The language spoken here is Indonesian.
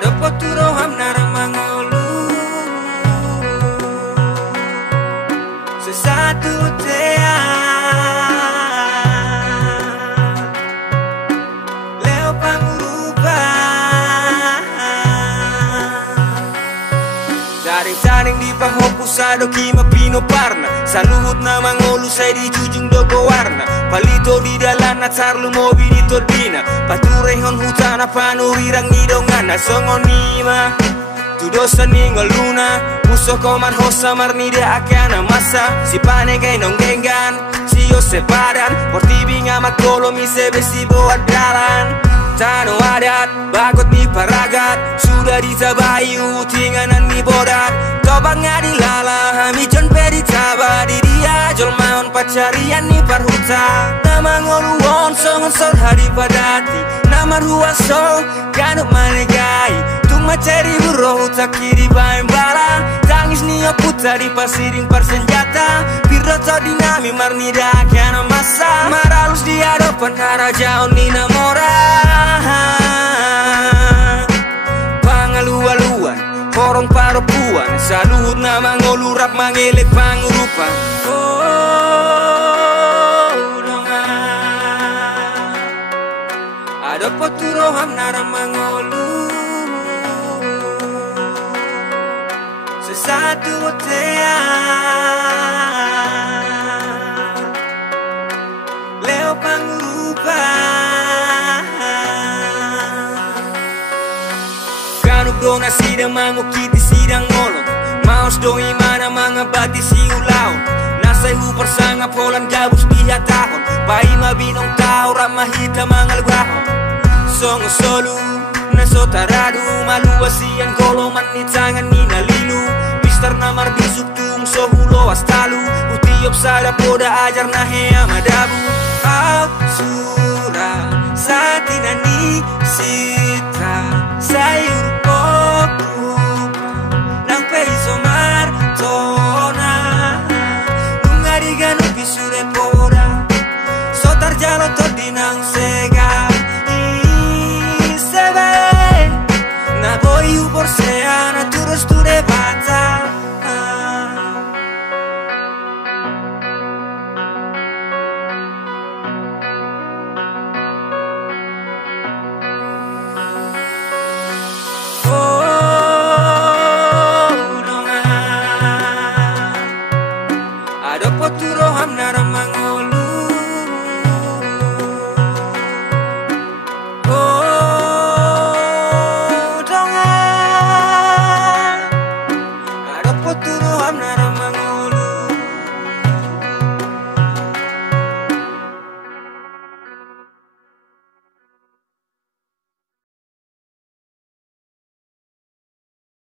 Ada poturo hamnara mangolu sesatu tea leo pangurupa taring-taring di pahopusado kima pino parna saluhut na mangolu say di jujung dogo warna palito di dalan at sarlu mobi di todina paturehon hutana panurirang nidongana songonima tudosa ningoluna muso koman hosa marnide akana masa si pane kay nonggengan si yo sepadan portibinga makolo mi sebe si boat dalan tano adat bagot ni paragat sudah ditabayu tinganan ni bodat tobang adi lala hami jon pedi taba di dia jol maon pacarian ni parhuta nama ngoluon songon sor hari padati nama ruaso kanuk manegai tung maceri buroh takiri baem balang tangis ni puta di pasiring persenjata piroto dinami marnida kana masa maralus di hadapan haraja oni namora pangalu-aluan korong paropuan saluhut na mangolurap mangelek pangurupan ada poturo hamnara mangolu sesatu tea leo pangurupa kanuk dona sidang mangukiti sidang ngolong maos doi mana mga bati si ulaw nasay hupar sanga polan gabus bihatahon paima binong tao ramahita mga lugahon song solu naso taradu maluasian koloman ni tangan ni nalilu mister namar bisuktung so hulo astalu utiop sada poda ajar na hea madabu sura satinani sitra sayur poku nang peiso martona nungarigan bisure poda sotar jalo tordinang sega na boy por sea